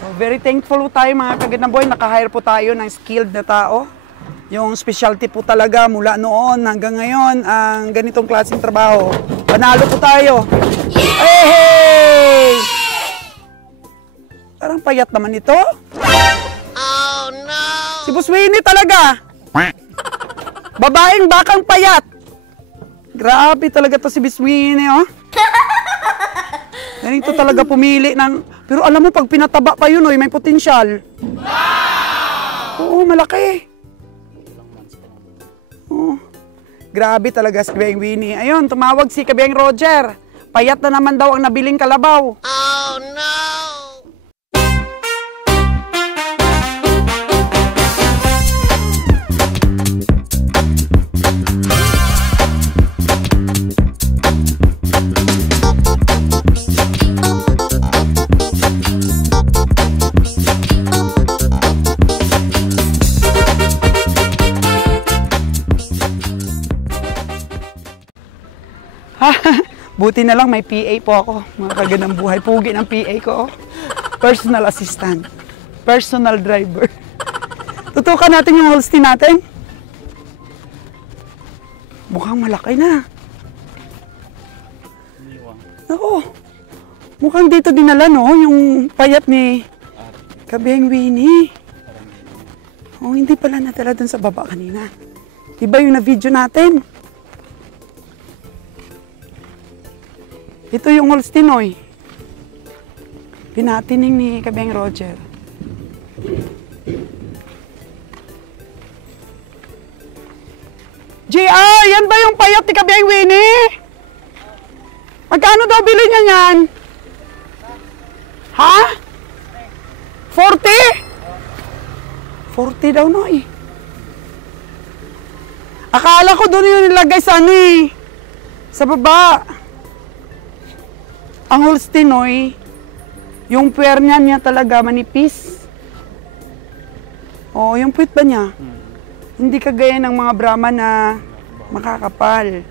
So, very thankful tayo mga kagandang buhay. Naka-hire po tayo ng skilled na tao. Yung specialty po talaga mula noon hanggang ngayon, ang ganitong klaseng trabaho. Panalo po tayo. Hey, hey! Parang payat naman ito. Oh, no! Si Boss Winnie talaga. Babaeng bakang payat. Grabe talaga to si Boss Winnie, oh. Ganito talaga pumili ng... Pero alam mo, pag pinataba pa yun, oh, may potensyal. Oo, malaki. Oh, grabe talaga si Kabeng Winnie. Ayun, tumawag si Kabeng Roger. Payat na naman daw ang nabiling kalabaw. Oh, no! Buti na lang may PA po ako. Mga kagandang buhay. Pugi ng PA ko. Oh. Personal assistant. Personal driver. Tutukan natin yung Holstein natin. Mukhang malaki na. Ako. Mukhang dito dinala, no? Yung payat ni Kabeng Winnie. Oh, hindi pala natala dun sa baba kanina. Diba yung na-video natin? Ito yung Holstein, oy. Pinatining ni Kabeng Roger. JR, yan ba yung payat ni Kabeng Winnie? Magkano daw bili niya yan? Ha? 40? 40 daw, noy. Akala ko doon yung nilagay sa ano eh. Sa baba. Ang Holstein, oy, yung puwer niya talaga manipis. Oh, yung puwit ba niya? Hindi kagaya ng mga Brahma na makakapal.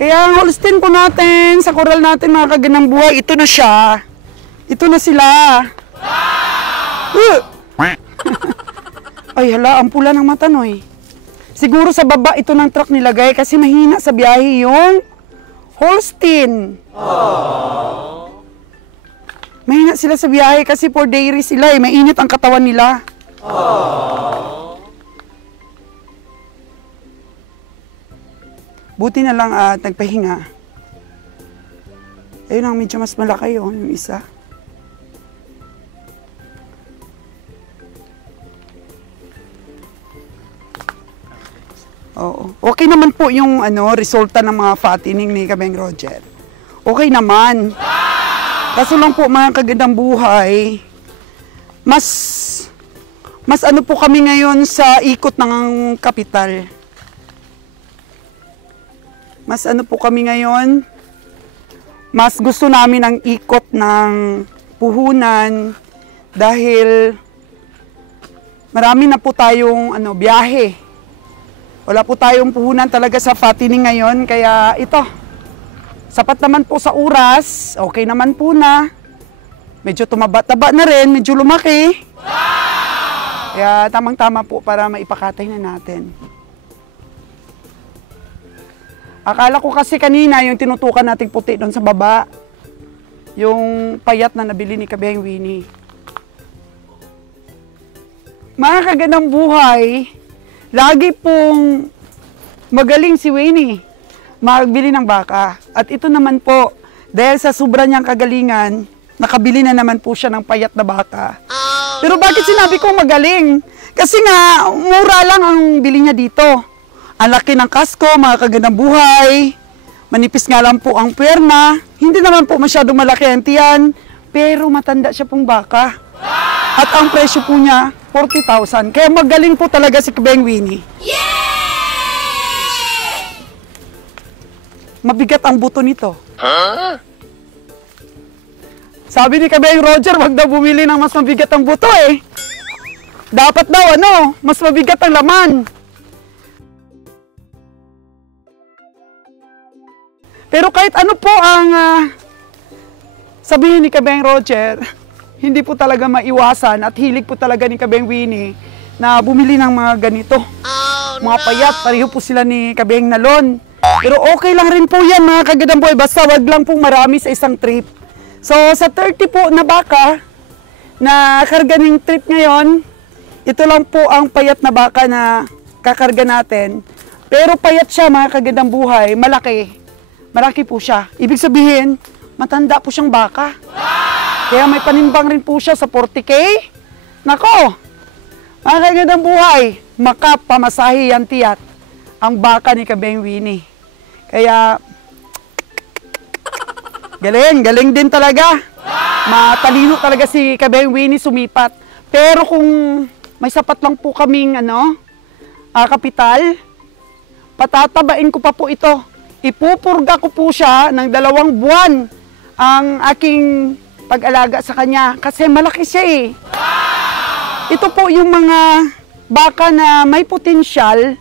Kaya ang Holstein po natin, sa koral natin mga kagandang buhay, ito na siya. Ito na sila. Ay, hala, ang pula ng mata, noy. Siguro sa baba ito ng truck nilagay kasi mahina sa biyahe yung Holstein. Aww. Mahina sila sa biyahe kasi for dairy sila eh. Mainit ang katawan nila. Aww. Buti na lang at nagpahinga. Ayun ang medyo mas malaki oh, yung isa. Oo. Okay naman po yung resulta ng mga fattening ni Kabeng Roger. Okay naman. Kaso lang po mga kagandang buhay, mas ano po kami ngayon sa ikot ng kapital. Mas ano po kami ngayon, mas gusto namin ang ikot ng puhunan dahil marami na po tayong biyahe. Wala po tayong puhunan talaga sa fattening ngayon, kaya ito, sapat naman po sa oras, okay naman po na. Medyo tumaba-taba na rin, medyo lumaki. Wow! Kaya tamang-tama po para maipakatay na natin. Akala ko kasi kanina yung tinutukan nating puti doon sa baba, yung payat na nabili ni Kabeng Winnie. Mga kagandang buhay, lagi pong magaling si Winnie magbili ng baka. At ito naman po, dahil sa sobra niyang kagalingan, nakabili na naman po siya ng payat na baka. Oh, pero bakit sinabi ko magaling? Kasi nga, mura lang ang bili niya dito. Ang laki ng kasko, mga kagandang buhay. Manipis nga lang po ang puwerna. Hindi naman po masyadong malaki ang tiyan. Pero matanda siya pong baka. At ang presyo po niya, 40,000. Kaya magaling po talaga si Kabeng Winnie. Yay! Mabigat ang buto nito. Huh? Sabi ni Kabeng Roger, wag daw bumili ng mas mabigat ang buto eh. Dapat daw mas mabigat ang laman. Pero kahit ano po ang sabihin ni Kabeng Roger, hindi po talaga maiwasan at hilig po talaga ni Kabeng Winnie na bumili ng mga ganito. Mga payat, pareho po sila ni Kabeng Nalon. Pero okay lang rin po yan mga Kagandang Buhay, basta wag lang pong marami sa isang trip. So sa 30 po na baka na karga ng trip ngayon, ito lang po ang payat na baka na kakarga natin. Pero payat siya mga Kagandang Buhay, malaki. Malaki po siya. Ibig sabihin, matanda po siyang baka. Kaya may panimbang rin po siya sa 40K. Nako, mga Kagandang Buhay, makapamasahi yan tiyat ang baka ni Kabeng Winnie. Kaya, galing din talaga. Matalino talaga si Kabeng Winnie sumipat. Pero kung may sapat lang po kaming kapital, patatabain ko pa po ito. Ipupurga ko po siya ng 2 buwan ang aking pag-alaga sa kanya. Kasi malaki siya eh. Ito po yung mga baka na may potensyal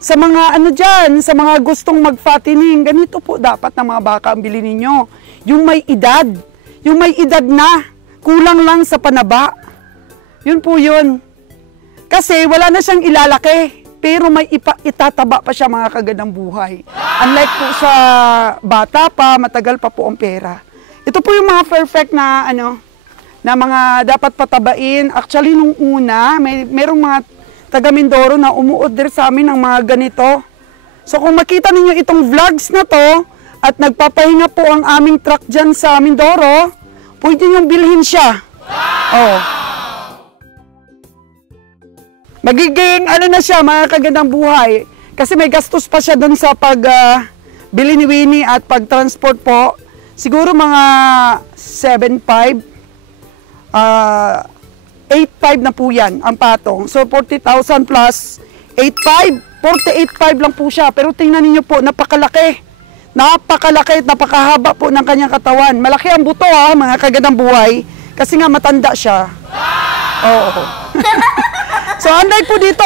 sa mga dyan, sa mga gustong mag-fattening. Ganito po dapat ng mga baka ang bilhin ninyo. Yung may edad. Yung may edad na. Kulang lang sa panaba. Yun po yun. Kasi wala na siyang ilalaki. Pero may itataba pa siya mga Kagandang Buhay. Unlike po sa bata pa, matagal pa po ang pera. Ito po yung mga perfect na na mga dapat patabain. Actually, nung una, merong mga taga Mindoro na umuorder sa amin ng mga ganito. So kung makita ninyo itong vlogs na to, at nagpapahinga po ang aming truck dyan sa Mindoro, pwede niyong bilhin siya. Oh. Magiging na siya, mga Kagandang Buhay. Kasi may gastos pa siya doon sa bili ni Winnie at pag-transport po. Siguro mga 7.5, 8.5 na po yan ang patong. So 40,000 plus 8.5, 48.5 lang po siya. Pero tingnan niyo po, napakalaki. Napakalaki at napakahaba po ng kanyang katawan. Malaki ang buto mga Kagandang Buhay. Kasi nga matanda siya. Oo. So unlike po dito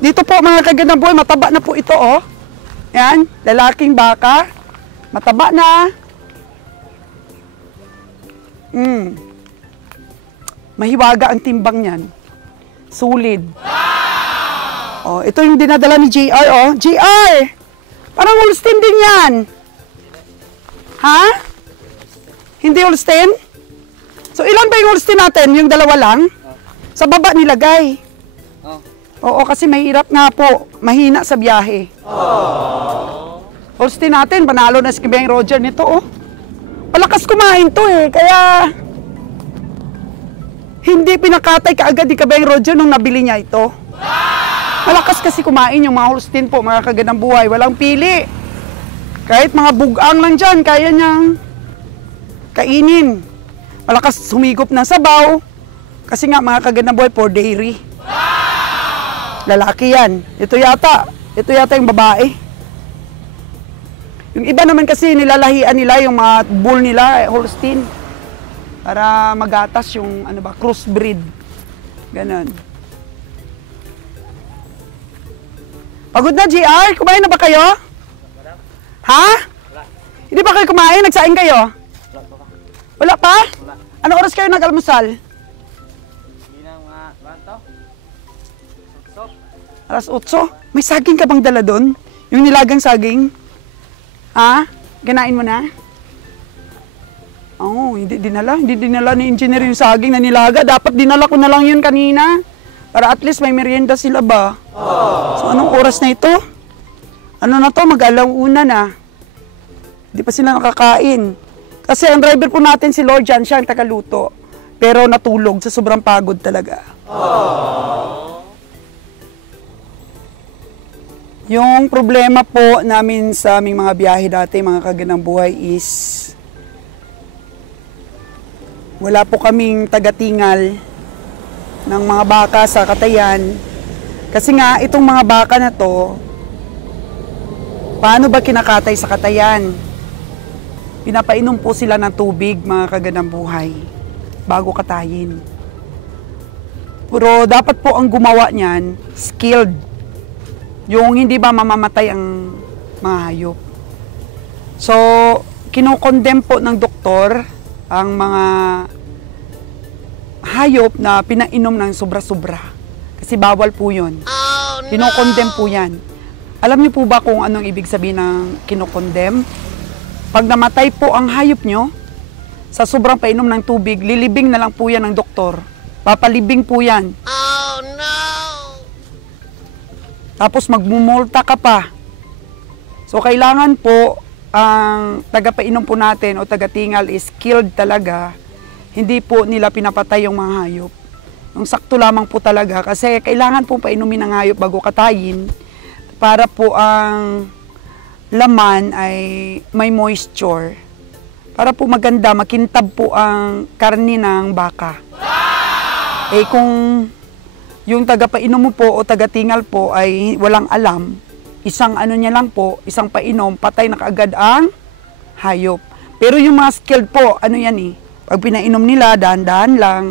dito po mga Kagandang Buhay, mataba na po ito Yan, lalaking baka. Mataba na. Mahiwaga ang timbang niyan. Solid. Oh, ito yung dinadala ni JR JR! Parang Holstein din yan. Ha? Hindi Holstein? So ilan ba yung Holstein natin? Yung 2 lang? Sa baba nilagay. Oo, kasi mahirap nga po. Mahina sa biyahe. Holstein natin, panalo na si Kabeng Roger nito Palakas kumain to kaya hindi pinakatay kaagad ni Kabeng Roger nung nabili niya ito. Malakas kasi kumain yung mga Holstein po, mga Kagandang Buhay. Walang pili. Kahit mga bugang lang dyan, kaya niyang kainin. Malakas humigop ng sabaw. Kasi nga mga Kagandang Buhay, for dairy. Lalaki yan. Ito yata yung babae. Yung iba naman kasi nilalahian nila yung mga bull nila, Holstein. Para magatas yung crossbreed. Ganon. Pagod na, GR? Kumain na ba kayo? Ha? Hindi ba kayo kumain? Nagsaing kayo? Wala pa? Ano oras kayo nag-almusal? Hindi na mga banto. Alas 8? May saging ka bang dala doon? Yung nilagang saging? Ha? Ganain mo na? Hindi dinala ni engineer yung saging na nilaga. Dapat dinala ko na lang yun kanina. Para at least may merienda sila ba? So anong oras na ito? Ano na to? Mag-alauna na. Hindi pa sila nakakain. Kasi ang driver po natin si Lord Jan, siya ang tagaluto. Pero natulog sa sobrang pagod talaga. Yung problema po namin sa aming mga biyahe dati, mga Kagandang Buhay, is wala po kaming tagatingal ng mga baka sa Katayan. Kasi nga, itong mga baka na to, paano ba kinakatay sa Katayan? Pinapainom po sila ng tubig, mga Kagandang Buhay, bago katayin. Pero dapat po ang gumawa niyan, skilled. Yung hindi ba mamamatay ang mga hayop. So, kinokondem po ng doktor ang mga hayop na pinainom ng sobra-sobra. Kasi bawal po yun. Kinokondem po yan. Alam niyo po ba kung anong ibig sabihin ng kinokondem? Pag namatay po ang hayop nyo, sa sobrang painom ng tubig, lilibing na lang po yan ng doktor. Papalibing po yan. Oh, no! Tapos magmumulta ka pa. So, kailangan po ang tagapainom po natin o tagatingal is skilled talaga. Hindi po nila pinapatay yung mga hayop. Yung sakto lamang po talaga kasi kailangan po painumin ng hayop bago katayin para po ang laman ay may moisture. Para po maganda, makintab po ang karni ng baka. Eh kung yung tagapainom mo po o tagatingal po ay walang alam, isang ano niya lang po, isang painom, patay na kaagad ang hayop. Pero yung mga skilled po, ano yan eh, pag pinainom nila, dahan-dahan lang.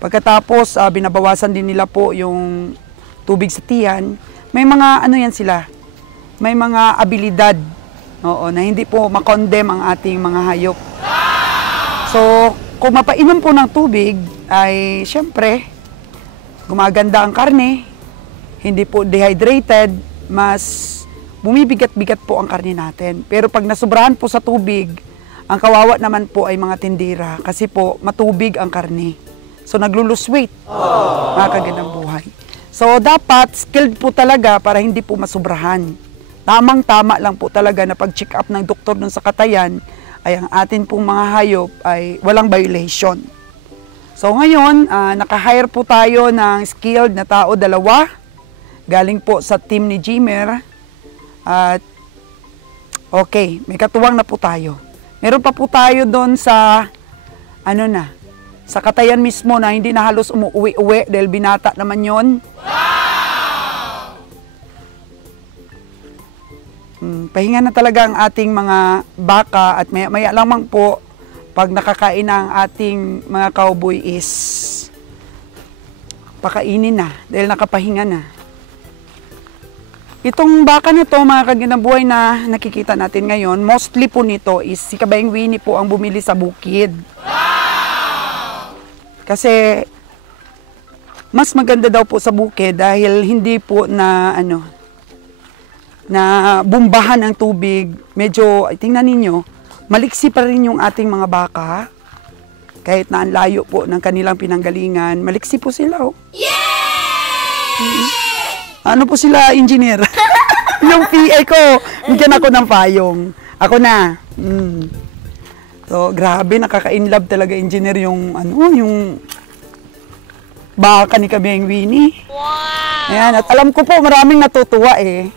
Pagkatapos, binabawasan din nila po yung tubig sa tiyan. May mga ano yan sila, may mga abilidad, oo, na hindi po makondem ang ating mga hayop. So, kung mapainom po ng tubig, ay syempre, gumaganda ang karne, hindi po dehydrated, mas bumibigat-bigat po ang karne natin. Pero pag nasubrahan po sa tubig, ang kawawa naman po ay mga tindera kasi po matubig ang karne. So naglulose weight, mga kagandang buhay. So dapat skilled po talaga para hindi po masubrahan. Tamang-tama lang po talaga na pag-check up ng doktor dun sa katayan ay ang atin pong mga hayop ay walang violation. So ngayon, naka-hire po tayo ng skilled na tao, 2. Galing po sa team ni Jimmer. At okay, may katuwang na po tayo. Meron pa po tayo doon sa sa katayan mismo na hindi na halos umuwi-uwi dahil binata naman yon. Pahinga na talaga ang ating mga baka at maya lamang po pag nakakain na ang ating mga cowboy is pakainin na dahil nakapahinga na. Itong baka na to, mga kagandang buhay na nakikita natin ngayon, mostly po nito is si Kabayang Winnie po ang bumili sa bukid. Kasi mas maganda daw po sa bukid dahil hindi po na na bumbahan ang tubig. Medyo, tingnan ninyo, maliksi pa rin yung ating mga baka. Kahit na ang layo po ng kanilang pinanggalingan, maliksi po sila. Oh. Yay! Ano po sila, engineer? Yung PA ko, bigyan ako ng payong. Ako na. So, grabe, nakaka-inlove talaga engineer yung, yung baka ni Kabayang Winnie. Wow! Ayan, at alam ko po, maraming natutuwa eh.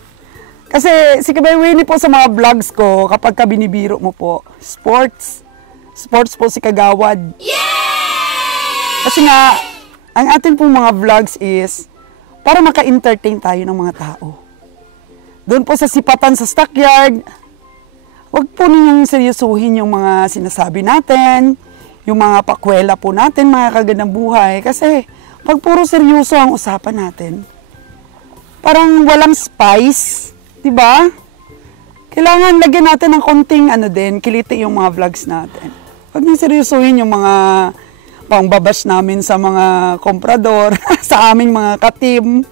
Kasi si Kabayang Winnie po sa mga vlogs ko, kapag ka binibiro mo po, sports po si Kagawad. Yay! Kasi nga, ang atin pong mga vlogs is, para maka-entertain tayo ng mga tao. Doon po sa sipatan sa stockyard, huwag po ninyong seryosuhin yung mga sinasabi natin, yung mga pakwela po natin, mga kagandang buhay. Kasi pag puro seryoso ang usapan natin, parang walang spice, di ba? Kailangan lagyan natin ng konting kiliti yung mga vlogs natin. Huwag niyo seryosuhin yung mga pangbabash namin sa mga komprador, sa aming mga katim.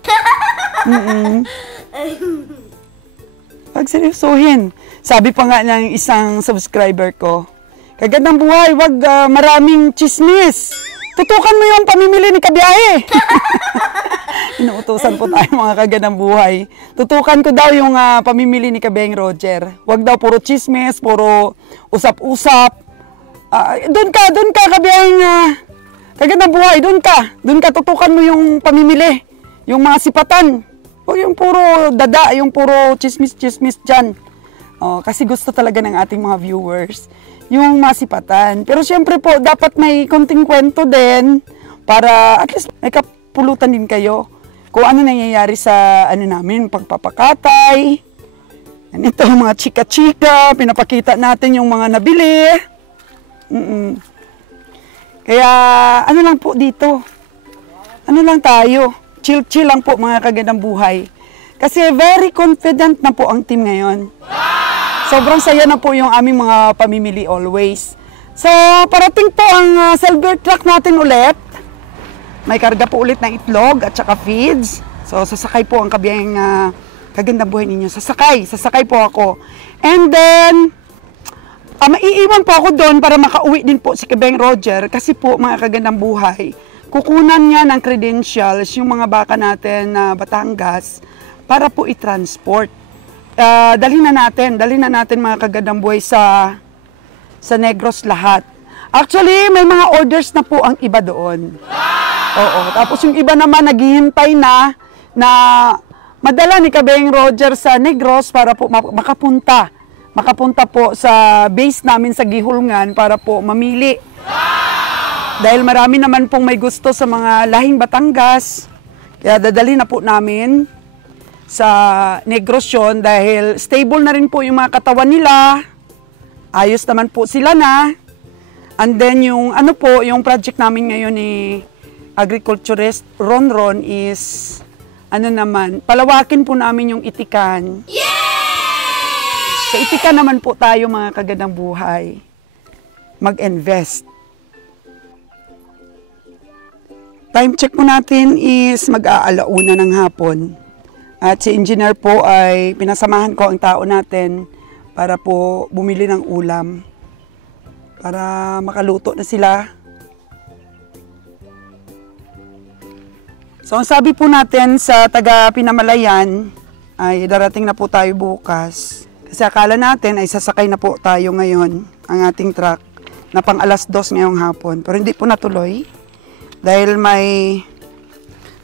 Huwag seryosuhin. Sabi pa nga ng isang subscriber ko, kagandang buhay, wag maraming chismis. Tutukan mo yung pamimili ni Kabiyahe. Inuutosan po tayo mga kagandang buhay. Tutukan ko daw yung pamimili ni Kabayang Roger. Wag daw puro chismis, puro usap-usap. Doon ka, Kabiyaheng kagandang buhay, doon ka, tutukan mo yung pamimili, yung mga sipatan. Huwag yung puro dada, yung puro chismis dyan. Kasi gusto talaga ng ating mga viewers, yung masipatan. Pero syempre po, dapat may konting kwento din, para at least may kapulutan din kayo. Kung ano nangyayari sa namin, pagpapakatay. Ito, mga chika-chika, pinapakita natin yung mga nabili. Kaya, ano lang po dito? Ano lang tayo? Chill-chill lang po mga kagandang buhay. Kasi very confident na po ang team ngayon. Sobrang saya na po yung aming mga pamimili always. So, parating po ang silver truck natin ulit. May karga po ulit ng itlog at saka feeds. So, sasakay po ang kabiyahing kagandang buhay ninyo. Sasakay po ako. And then, maiiwan po ako doon para makauwi din po si Kabeng Roger. Kasi po, mga kagandang buhay, kukunan niya ng credentials yung mga baka natin na Batangas para po i-transport. Dalhin na natin mga kagandang buhay sa Negros lahat. Actually, may mga orders na po ang iba doon. Oo. Tapos yung iba naman naghihintay na madala ni Kabeng Roger sa Negros para po makapunta po sa base namin sa Gihulngan para po mamili. Dahil marami naman pong may gusto sa mga lahing Batangas, kaya dadali na po namin sa Negros yun dahil stable na rin po yung mga katawan nila. Ayos naman po sila na. And then yung yung project namin ngayon ni agriculturist Ron is palawakin po namin yung itikan. Yay! Sa itikan naman po tayo mga kagandang buhay mag-invest. Time check po natin is mag-aalauna ng hapon. At si engineer po ay pinasamahan ko ang tao natin para po bumili ng ulam. Para makaluto na sila. So ang sabi po natin sa taga Pinamalayan ay darating na po tayo bukas. Kasi akala natin ay sasakay na po tayo ngayon ang ating truck na pang 2:00 ngayong hapon. Pero hindi po natuloy dahil may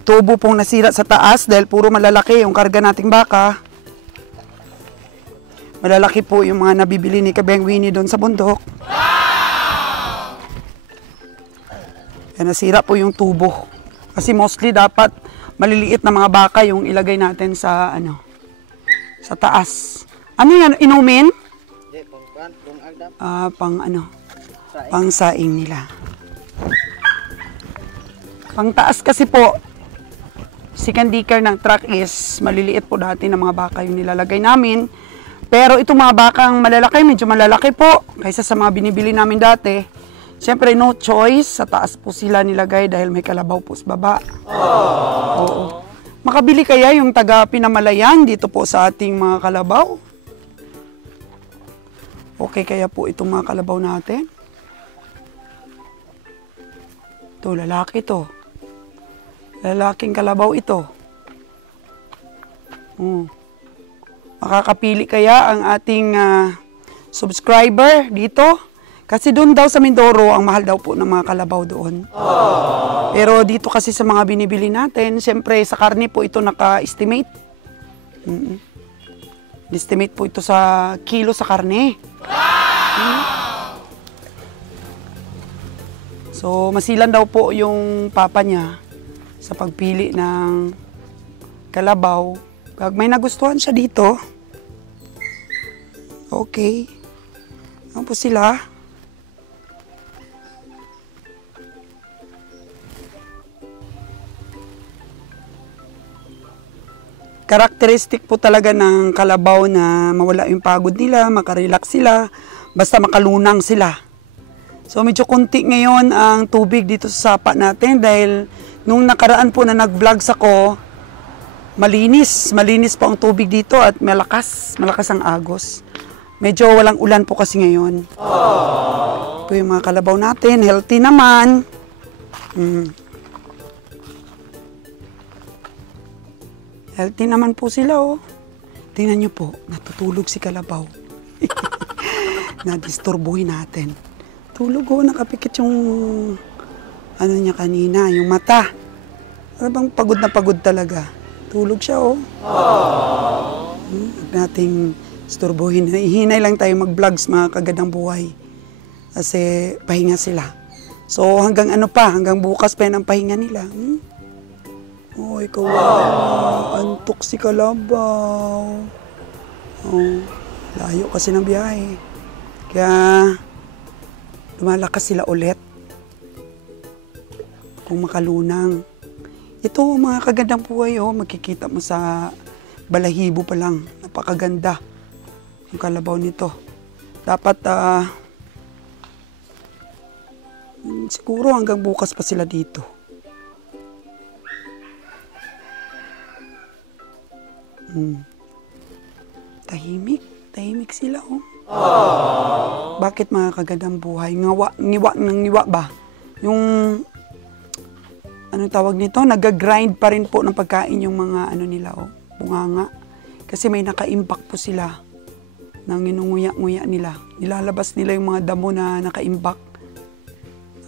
tubo pong nasira sa taas dahil puro malalaki yung karga nating baka. Malalaki po yung mga nabibili ni Kabeng Winnie doon sa bundok. Kaya nasira po yung tubo. Kasi mostly dapat maliliit na mga baka yung ilagay natin sa sa taas. Ano yan? Inumin? Hindi, Pang saing nila. Pang taas kasi po, second decker ng truck is maliliit po dati ng mga baka yung nilalagay namin. Pero itong mga bakang malalaki, medyo malalaki po kaysa sa mga binibili namin dati. Siyempre, no choice. Sa taas po sila nilagay dahil may kalabaw po sa baba. Oo. Makabili kaya yung taga Pinamalayan dito po sa ating mga kalabaw? Okay kaya po itong mga kalabaw natin? Ito, lalaki to. Lalaking kalabaw ito. Makakapili kaya ang ating subscriber dito? Kasi doon daw sa Mindoro, ang mahal daw po ng mga kalabaw doon. Pero dito kasi sa mga binibili natin, siyempre sa karne po ito naka-estimate. Estimate po ito sa kilo sa karne. So, masilan daw po yung papa niya sa pagpili ng kalabaw. Pag may nagustuhan siya dito, okay. Ano po sila? Karakteristik po talaga ng kalabaw na mawala yung pagod nila, makarelax sila, basta makalunang sila. So medyo konti ngayon ang tubig dito sa sapa natin dahil nung nakaraan po na nag-vlogs ako, malinis po ang tubig dito at malakas ang agos. Medyo walang ulan po kasi ngayon. Ito yung mga kalabaw natin, healthy naman. Healthy naman po sila, oh. Tingnan nyo po, natutulog si kalabaw. Nadisturbuhin natin. Tulog, oh, nakapikit yung niya kanina, yung mata. Ano bang pagod na pagod talaga. Tulog siya, oh. Huwag nating isturbuhin. Ihinay lang tayo mag-vlogs, mga kagandang buhay. Kasi pahinga sila. So hanggang hanggang bukas pa yan ang pahinga nila. Oh, ikaw antok si kalabaw. Oh, layo kasi ng biyahe. Kaya lumalakas sila ulit. Kung makalunang. Ito, mga kagandang buhay, oh, makikita mo sa balahibo pa lang. Napakaganda. yung kalabaw nito. Dapat, siguro hanggang bukas pa sila dito. Tahimik sila, oh. Bakit mga kagandang buhay? Ngiwa ba? Yung, anong tawag nito? Nag-grind pa rin po ng pagkain yung mga, nila, oh, bunganga. Kasi may naka-impact po sila nang inunguya-nguya nila. Nilalabas nila yung mga damo na naka-impact.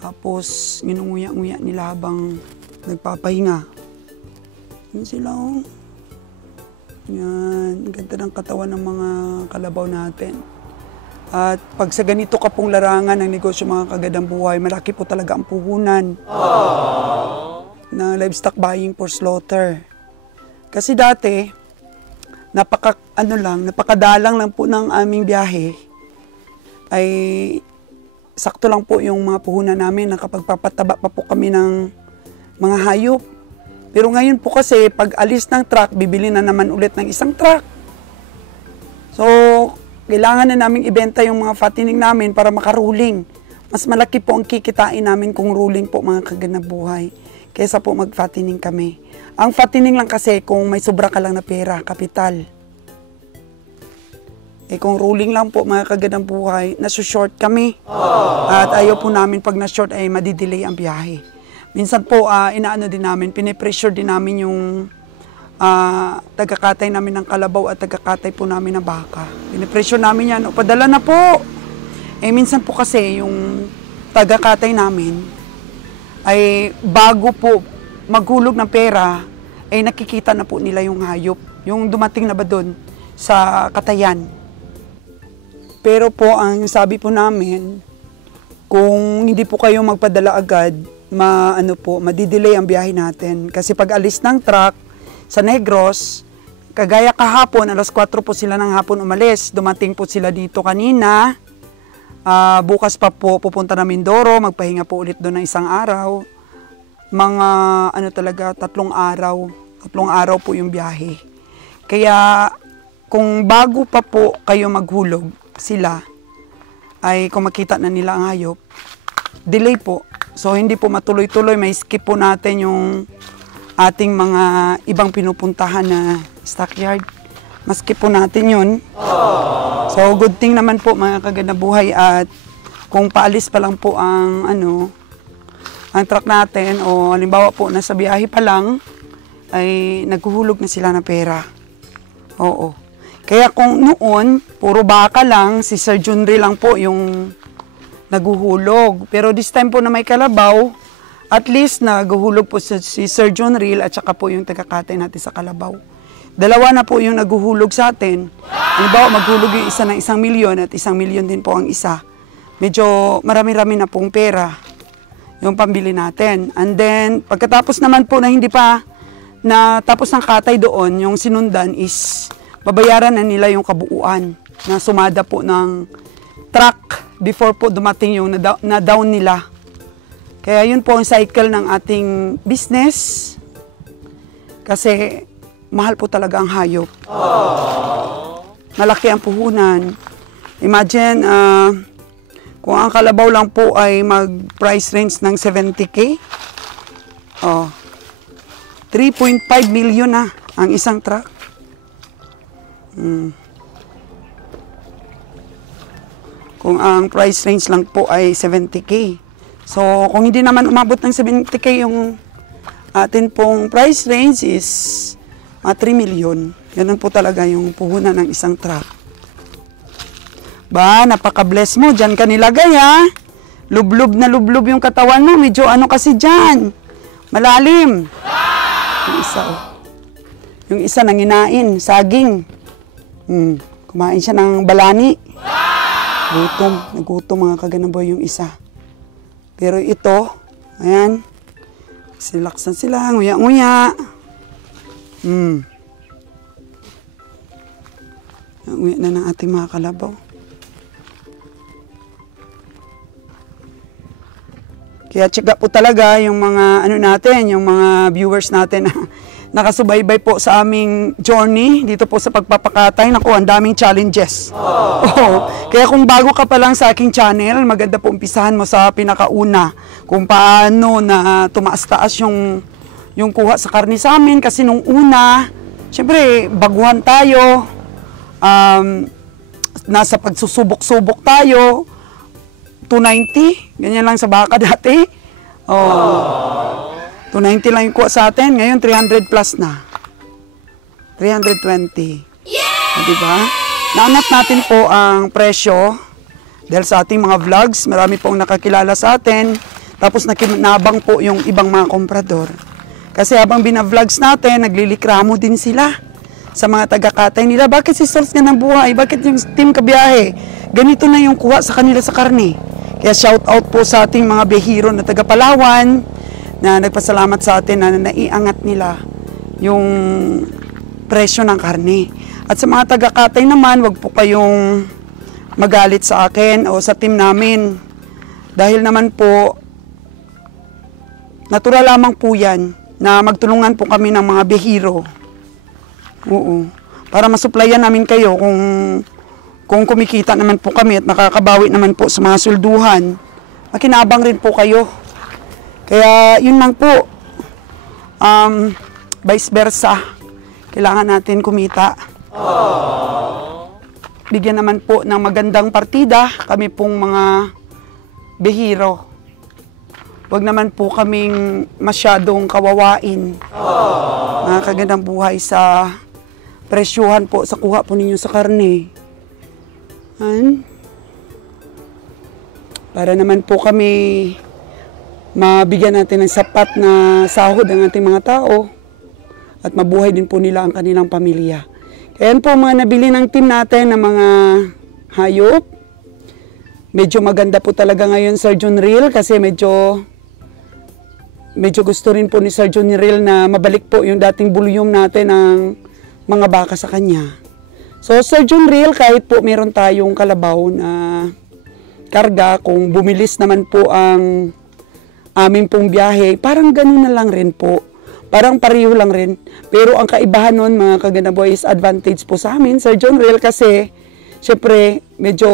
Tapos, inunguya-nguya nila habang nagpapahinga. Yun sila, oh. Yan, ganda ng katawan ng mga kalabaw natin. At pag sa ganito ka pong larangan ng negosyo mga kagandang buhay, malaki po talaga ang puhunan na livestock buying for slaughter. Kasi dati, napakadalang lang po ng aming biyahe, ay sakto lang po yung mga puhunan namin na kapag papataba pa po kami ng mga hayop. Pero ngayon po kasi, pag alis ng truck, bibili na naman ulit ng isang truck. So, kailangan na namin ibenta yung mga fattening namin para makaruling. Mas malaki po ang kikitain namin kung ruling po mga kagandang buhay, kaysa po mag-fattening kami. Ang fattening lang kasi kung may sobra ka lang na pera, kapital. Kung ruling lang po mga kagandang buhay, nasushort kami. At ayaw po namin pag na-short ay madidelay ang biyahe. Minsan po, pinipressure din namin yung tagakatay namin ng kalabaw at tagakatay po namin ng baka. Pinipressure namin yan, padala na po. Minsan po kasi yung tagakatay namin ay bago po maghulog ng pera, nakikita na po nila yung hayop, yung dumating na ba doon sa katayan. Pero po, ang sabi po namin, kung hindi po kayo magpadala agad, madidelay ang biyahe natin. Kasi pag alis ng truck sa Negros, kagaya kahapon, alas 4 po sila ng hapon umalis. Dumating po sila dito kanina. Bukas pa po pupunta na Mindoro, magpahinga po ulit doon ng isang araw. Mga 3 araw. 3 araw po yung biyahe. Kaya kung bago pa po kayo maghulog sila, ay kung makita na nila ang hayop, delay po. So, hindi po matuloy-tuloy, may skip po natin yung ating mga ibang pinupuntahan na stockyard. Maskip po natin yun. So, good thing naman po mga kagandang buhay at kung paalis pa lang po ang truck natin o halimbawa po nasa biyahe pa lang, ay naghuhulog na sila ng pera. Oo. Kaya kung noon, puro baka lang, si Sir Junri lang po yung naguhulog. Pero this time po na may kalabaw, at least naguhulog po si Sir John Real at saka po yung tagakatay natin sa kalabaw. Dalawa na po yung naguhulog sa atin. Halimbawa, maghulog yung isa ng 1 milyon at 1 milyon din po ang isa. Medyo marami-rami na pong pera yung pambili natin. And then, pagkatapos naman po na hindi pa natapos ng katay doon, yung sinundan is babayaran na nila yung kabuuan na sumada po ng truck before po dumating yung na-down nila. Kaya yun po ang cycle ng ating business. Kasi mahal po talaga ang hayop. Malaki ang puhunan. Imagine, kung ang kalabaw lang po ay mag-price range ng 70K, 3.5 million na ang isang truck. Kung ang price range lang po ay 70K. So, kung hindi naman umabot ng 70K yung atin pong price range is 3 million. Ganun po talaga yung puhunan ng isang truck. Ba, napaka-bless mo. Diyan ka nilagay, ha? Lublob na lublob yung katawan mo. Medyo kasi dyan. Malalim. Yung isa, Yung isa nanginain, saging. Kumain siya ng balani. Nagutom mga kaganamboy yung isa. Pero ito, ayan, silaksan sila, nguya-nguya. Nguya na ng ating mga kalabaw. Kaya tsaga po talaga yung mga natin, yung mga viewers natin nakasubaybay po sa aming journey dito po sa pagpapakatay. Naku, ang daming challenges. Oo. Kaya kung bago ka pa lang sa aking channel, maganda po umpisahan mo sa pinakauna kung paano na tumaas-taas yung kuha sa karne sa amin. Kasi nung una, syempre, baguhan tayo, nasa pagsusubok-subok tayo, 290, ganyan lang sa baka dati. Oh. 290 lang yung kuha sa atin, ngayon 300 plus na. 320. Yeah! Diba? Naanap natin po ang presyo dahil sa ating mga vlogs, marami pong nakakilala sa atin. Tapos nakinabang po yung ibang mga komprador. Kasi habang binavlogs natin, naglilikramo din sila sa mga taga-katay nila. Bakit si Source nga ng buhay? Bakit yung Team Kabiyahe? Ganito na yung kuha sa kanila sa karne. Kaya shout out po sa ating mga behiro na taga-Palawan na nagpasalamat sa atin na naiangat nila yung presyo ng karne. At sa mga taga-katay naman, wag po kayong magalit sa akin o sa team namin. Dahil naman po, natural lamang po yan na magtulungan po kami ng mga behiro. Oo. Para masuplayan namin kayo kung kumikita naman po kami at nakakabawi naman po sa mga sulduhan, makinabang rin po kayo. Kaya yun lang po, vice versa, kailangan natin kumita. Bigyan naman po ng magandang partida kami pong mga behiro. Huwag naman po kaming masyadong kawawain. Mga kagandang buhay sa presyuhan po sa kuha po ninyo sa karne. Para naman po kami mabigyan natin ng sapat na sahod ang ating mga tao at mabuhay din po nila ang kanilang pamilya. Kaya po mga nabili ng team natin ng mga hayop. Medyo maganda po talaga ngayon Sir John Real kasi medyo gusto rin po ni Sir John Real na mabalik po yung dating volume natin ng mga baka sa kanya. So Sir John Real, kahit po meron tayong kalabaw na karga, kung bumilis naman po ang aming pong biyahe, parang ganun na lang rin po. Parang pariho lang rin. Pero ang kaibahan nun, mga kaganaboy, is advantage po sa amin, Sir John Real, kasi syempre, medyo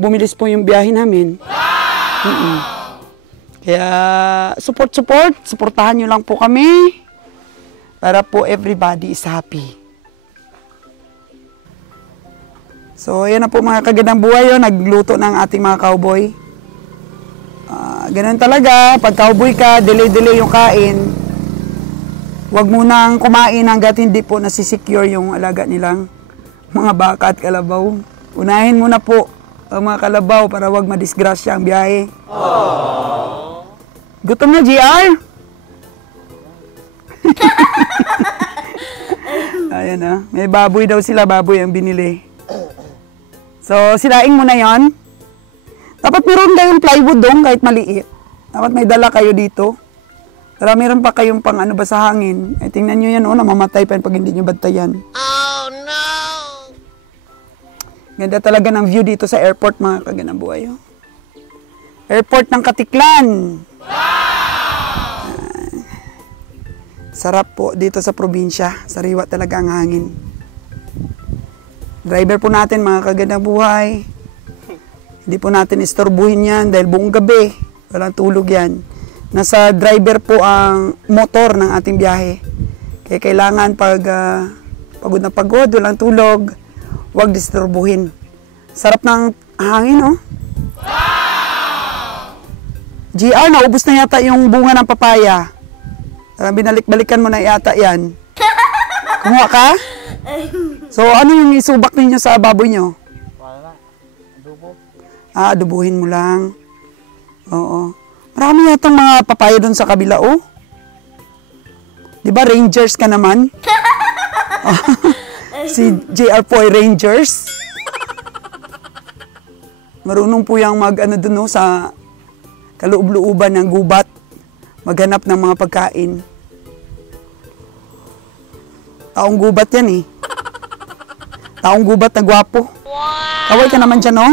bumilis po yung biyahe namin. Kaya, supportahan nyo lang po kami para po everybody is happy. So, ayan na po mga kagandang buhay, nagluto ng ating mga cowboy. Ganun talaga, pag cowboy ka, delay-delay yung kain. Huwag munang kumain hanggat hindi po nasisecure yung alaga nilang mga baka at kalabaw. Unahin muna po ang mga kalabaw para huwag madisgrasya ang biyahe. Gutom na, GR? Ayan na, may baboy daw sila, baboy ang binili. So, silaing mo na yon. Dapat meron kayong plywood dong kahit maliit. Dapat may dala kayo dito. Para meron pa kayong pang ano ba sa hangin. Eh, tingnan nyo yan, namamatay pa yan pag hindi nyo bantayan. Oh, no! Ganda talaga ng view dito sa airport, mga kagandang buhay. Airport ng Katiklan. Wow! Sarap po dito sa probinsya. Sariwa talaga ang hangin. Driver po natin, mga kagandang buhay. Hindi po natin istorbuhin yan dahil buong gabi, walang tulog yan. Nasa driver po ang motor ng ating biyahe. Kaya kailangan pag pagod na pagod, walang tulog, huwag disturbuhin. Sarap ng hangin, oh. Wow! GR, naubos na yata yung bunga ng papaya. Binalik-balikan mo na yata yan. Kumuha ka? So, ano yung isubak ninyo sa baboy nyo? Wala na. Adobo. Adobuhin mo lang. Oo. Marami yatang mga papaya doon sa kabila, oh. Di ba Rangers ka naman? Si JR po ay Rangers. Marunong po yung mag-ano doon, oh, sa kaloob-looban ng gubat. Maghanap ng mga pagkain. Taong gubat yan, eh. Taong gubat na gwapo. Wow! Kaway ka naman dyan, no?